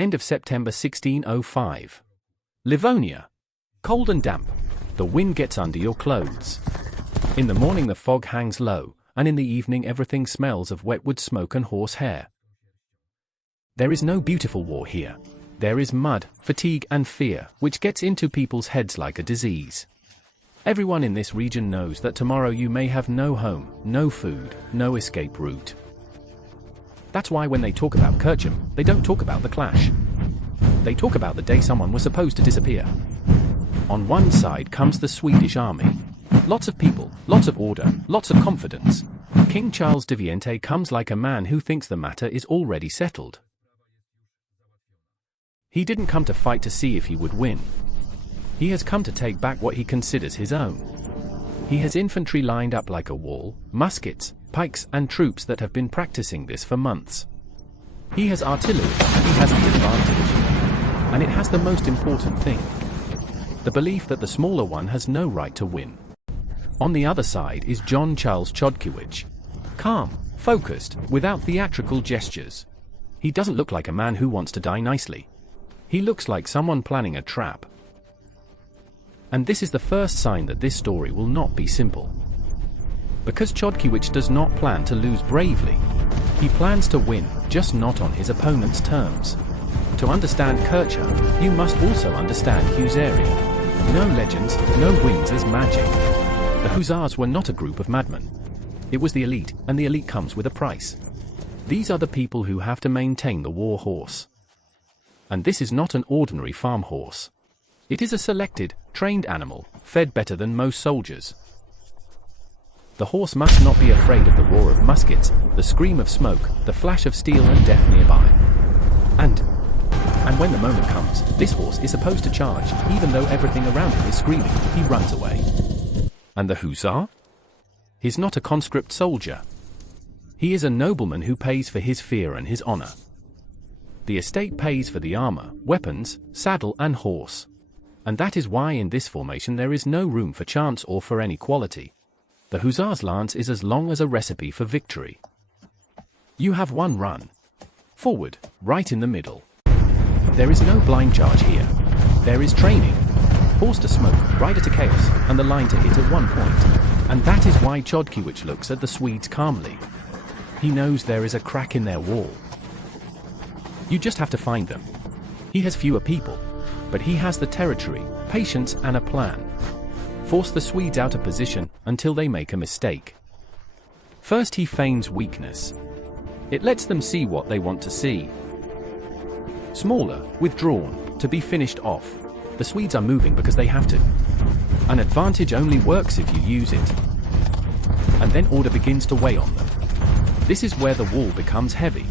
End of September 1605. Livonia. Cold and damp. The wind gets under your clothes. In the morning the fog hangs low, and in the evening everything smells of wet wood smoke and horsehair. There is no beautiful war here. There is mud, fatigue and fear, which gets into people's heads like a disease. Everyone in this region knows that tomorrow you may have no home, no food, no escape route. That's why when they talk about Kircholm, they don't talk about the clash. They talk about the day someone was supposed to disappear. On one side comes the Swedish army. Lots of people, lots of order, lots of confidence. King Charles de Viente comes like a man who thinks the matter is already settled. He didn't come to fight to see if he would win. He has come to take back what he considers his own. He has infantry lined up like a wall, muskets, pikes and troops that have been practicing this for months. He has artillery, he has the advantage. And it has the most important thing. The belief that the smaller one has no right to win. On the other side is John Charles Chodkiewicz. Calm, focused, without theatrical gestures. He doesn't look like a man who wants to die nicely. He looks like someone planning a trap. And this is the first sign that this story will not be simple. Because Chodkiewicz does not plan to lose bravely. He plans to win, just not on his opponent's terms. To understand Kircholm, you must also understand Husaria. No legends, no wings as magic. The Hussars were not a group of madmen. It was the elite, and the elite comes with a price. These are the people who have to maintain the war horse. And this is not an ordinary farm horse. It is a selected, trained animal, fed better than most soldiers. The horse must not be afraid of the roar of muskets, the scream of smoke, the flash of steel and death nearby. And when the moment comes, this horse is supposed to charge, even though everything around him is screaming, he runs away. And the hussar? He's not a conscript soldier. He is a nobleman who pays for his fear and his honor. The estate pays for the armor, weapons, saddle and horse. And that is why in this formation there is no room for chance or for any quality. The hussar's lance is as long as a recipe for victory. You have one run. Forward, right in the middle. There is no blind charge here. There is training. Horse to smoke, rider to chaos, and the line to hit at one point. And that is why Chodkiewicz looks at the Swedes calmly. He knows there is a crack in their wall. You just have to find them. He has fewer people, but he has the territory, patience and a plan. Force the Swedes out of position until they make a mistake. First he feigns weakness. It lets them see what they want to see. Smaller, withdrawn, to be finished off. The Swedes are moving because they have to. An advantage only works if you use it. And then order begins to weigh on them. This is where the wall becomes heavy.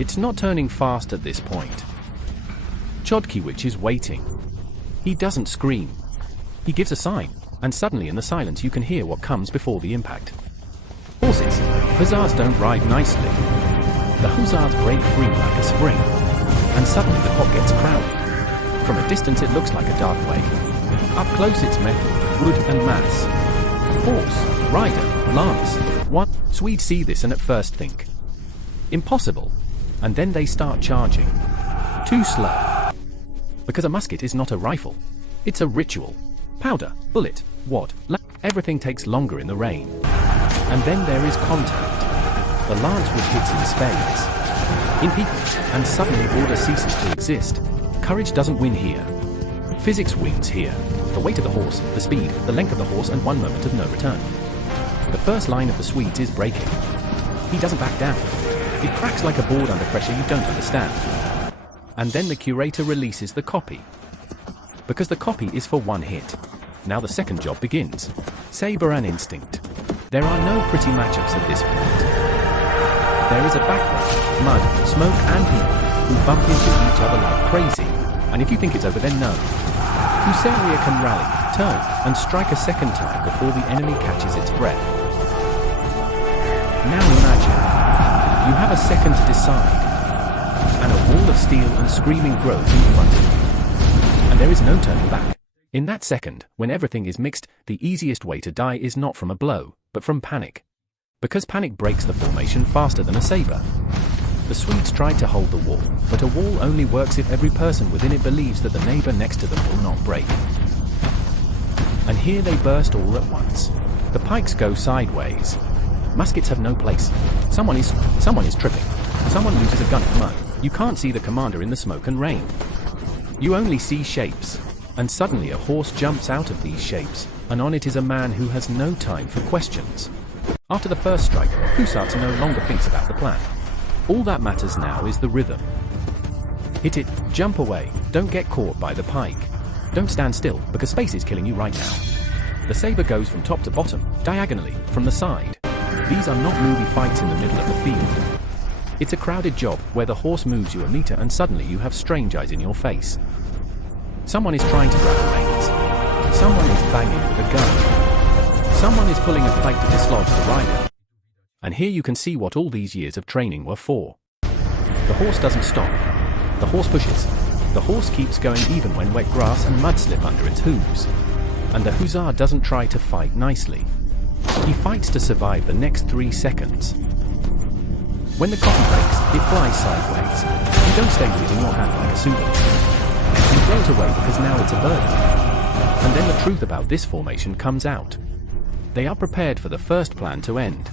It's not turning fast at this point. Chodkiewicz is waiting. He doesn't scream. He gives a sign, and suddenly in the silence you can hear what comes before the impact. Horses. Hussars don't ride nicely. The hussars break free like a spring. And suddenly the pot gets crowded. From a distance it looks like a dark way. Up close it's metal, wood and mass. Horse, rider, lance. What? Swedes see this and at first think, impossible. And then they start charging. Too slow. Because a musket is not a rifle. It's a ritual. Powder, bullet, wad, everything takes longer in the rain. And then there is contact. The lance wood hits in spades. In people, and suddenly order ceases to exist. Courage doesn't win here. Physics wins here. The weight of the horse, the speed, the length of the horse and one moment of no return. The first line of the Swedes is breaking. He doesn't back down. It cracks like a board under pressure you don't understand. And then the curator releases the copy. Because the copy is for one hit. Now the second job begins. Saber and instinct. There are no pretty matchups at this point. There is a background, mud, smoke and people who bump into each other like crazy. And if you think it's over then no. Husaria can rally, turn, and strike a second time before the enemy catches its breath. Now imagine, you have a second to decide. And a wall of steel and screaming grows in front of you. And there is no turning back. In that second, when everything is mixed, the easiest way to die is not from a blow, but from panic. Because panic breaks the formation faster than a saber. The Swedes tried to hold the wall, but a wall only works if every person within it believes that the neighbor next to them will not break. And here they burst all at once. The pikes go sideways. Muskets have no place. Someone is tripping. Someone loses a gun in mud. You can't see the commander in the smoke and rain. You only see shapes. And suddenly a horse jumps out of these shapes, and on it is a man who has no time for questions. After the first strike, Hussars no longer thinks about the plan. All that matters now is the rhythm. Hit it, jump away, don't get caught by the pike. Don't stand still, because space is killing you right now. The saber goes from top to bottom, diagonally, from the side. These are not movie fights in the middle of the field. It's a crowded job, where the horse moves you a meter and suddenly you have strange eyes in your face. Someone is trying to grab the reins. Someone is banging with a gun. Someone is pulling a plate to dislodge the rider. And here you can see what all these years of training were for. The horse doesn't stop. The horse pushes. The horse keeps going even when wet grass and mud slip under its hooves. And the hussar doesn't try to fight nicely. He fights to survive the next 3 seconds. When the cotton breaks, it flies sideways. You don't stay with it in your hand like a souvenir. You throw it away because now it's a burden. And then the truth about this formation comes out. They are prepared for the first plan to end.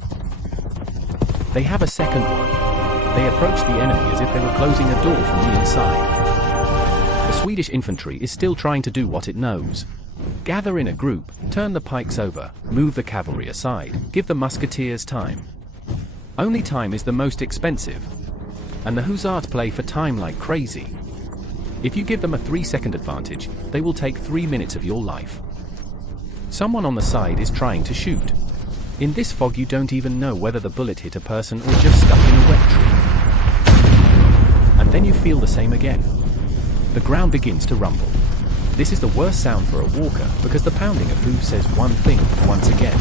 They have a second one. They approach the enemy as if they were closing a door from the inside. The Swedish infantry is still trying to do what it knows. Gather in a group, turn the pikes over, move the cavalry aside, give the musketeers time. Only time is the most expensive. And the hussars play for time like crazy. If you give them a 3-second advantage, they will take 3 minutes of your life. Someone on the side is trying to shoot. In this fog you don't even know whether the bullet hit a person or just stuck in a wet tree. And then you feel the same again. The ground begins to rumble. This is the worst sound for a walker because the pounding of hooves says one thing once again.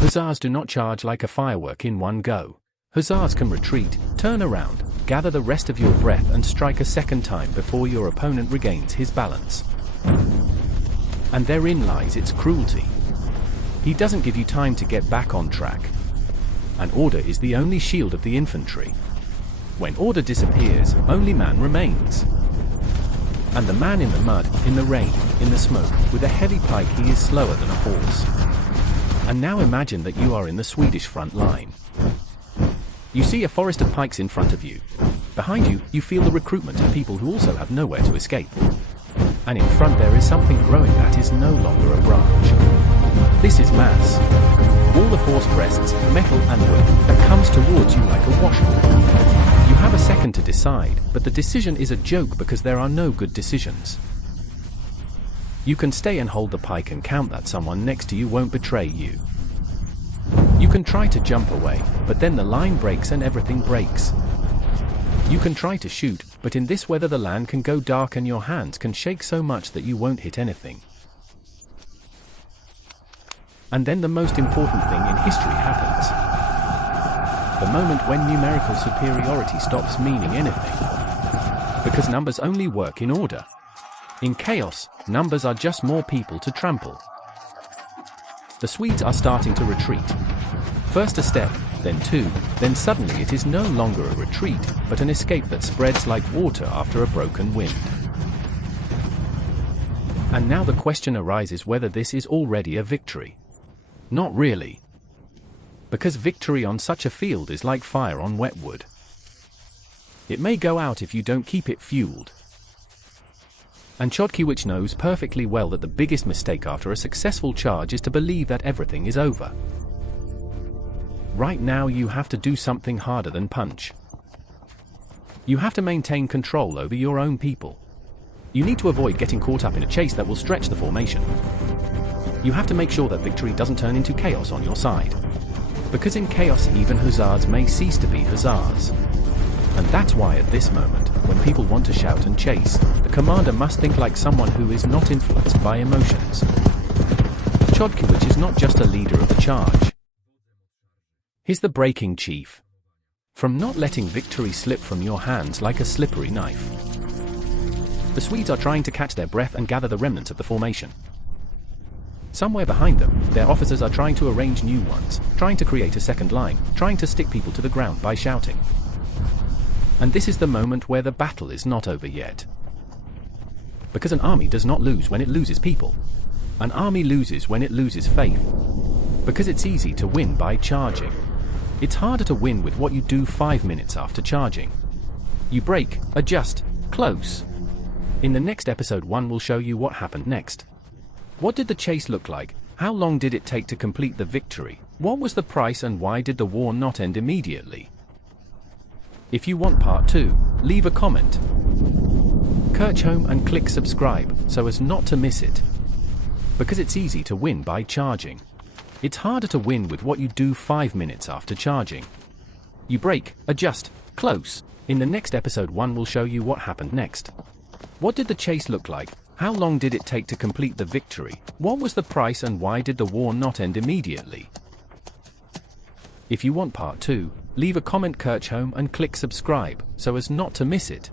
Hussars do not charge like a firework in one go. Hussars can retreat, turn around, gather the rest of your breath and strike a second time before your opponent regains his balance. And therein lies its cruelty. He doesn't give you time to get back on track. And order is the only shield of the infantry. When order disappears, only man remains. And the man in the mud, in the rain, in the smoke, with a heavy pike, he is slower than a horse. And now imagine that you are in the Swedish front line. You see a forest of pikes in front of you. Behind you, you feel the recruitment of people who also have nowhere to escape. And in front there is something growing that is no longer a branch. This is mass. Wall of horse breasts, metal and wood, that comes towards you like a washboard. You have a second to decide, but the decision is a joke because there are no good decisions. You can stay and hold the pike and count that someone next to you won't betray you. You can try to jump away, but then the line breaks and everything breaks. You can try to shoot, but in this weather the land can go dark and your hands can shake so much that you won't hit anything. And then the most important thing in history happens. The moment when numerical superiority stops meaning anything. Because numbers only work in order. In chaos, numbers are just more people to trample. The Swedes are starting to retreat. First a step, then two, then suddenly it is no longer a retreat, but an escape that spreads like water after a broken wind. And now the question arises whether this is already a victory. Not really. Because victory on such a field is like fire on wet wood. It may go out if you don't keep it fueled. And Chodkiewicz knows perfectly well that the biggest mistake after a successful charge is to believe that everything is over. Right now you have to do something harder than punch. You have to maintain control over your own people. You need to avoid getting caught up in a chase that will stretch the formation. You have to make sure that victory doesn't turn into chaos on your side. Because in chaos even hussars may cease to be hussars. And that's why at this moment, when people want to shout and chase, the commander must think like someone who is not influenced by emotions. Chodkiewicz is not just a leader of the charge. He's the breaking chief. From not letting victory slip from your hands like a slippery knife. The Swedes are trying to catch their breath and gather the remnants of the formation. Somewhere behind them, their officers are trying to arrange new ones, trying to create a second line, trying to stick people to the ground by shouting. And this is the moment where the battle is not over yet. Because an army does not lose when it loses people. An army loses when it loses faith. Because it's easy to win by charging. It's harder to win with what you do 5 minutes after charging. You break, adjust, close. In the next episode 1 will show you what happened next. What did the chase look like? How long did it take to complete the victory? What was the price and why did the war not end immediately? If you want part 2, leave a comment. Kircholm and click subscribe so as not to miss it. Because it's easy to win by charging. It's harder to win with what you do 5 minutes after charging. You break, adjust, close. In the next episode 1 will show you what happened next. What did the chase look like? How long did it take to complete the victory? What was the price and why did the war not end immediately? If you want part 2, leave a comment Kircholm and click subscribe so as not to miss it.